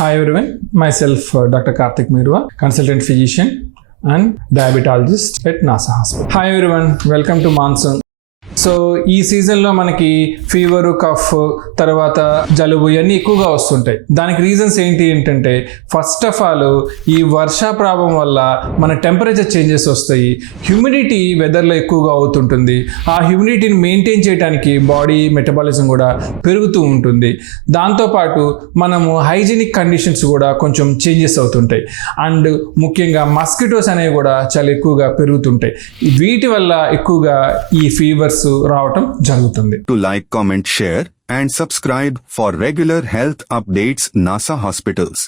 Hi everyone, myself Dr. Karthik Mirwa, consultant physician and diabetologist at NASA Hospital. Hi everyone, welcome to Monsoon. So ఈ సీజన్లో మనకి fever cough తర్వాత జలుబు ఇవన్నీ ఎక్కువగా వస్తుంటాయి. దానికి రీజన్స్ ఏంటంటే ఫస్ట్ ఆఫ్ ఆల్ ఈ వర్షాప్రాభం వల్ల మన టెంపరేచర్ చేంజెస్ వస్తాయి, హ్యూమిడిటీ వెదర్లో ఎక్కువగా అవుతుంటుంది. ఆ హ్యూమిడిటీని మెయింటైన్ చేయడానికి బాడీ మెటబాలిజం కూడా పెరుగుతూ ఉంటుంది. దాంతోపాటు మనము హైజీనిక్ కండిషన్స్ కూడా కొంచెం చేంజెస్ అవుతుంటాయి. అండ్ ముఖ్యంగా మస్కిటోస్ అనేవి కూడా చాలా ఎక్కువగా పెరుగుతుంటాయి. వీటి వల్ల ఎక్కువగా ఈ ఫీవర్స్ రావటం జరుగుతుంది. To like, comment, share and subscribe for regular health updates NASA Hospitals.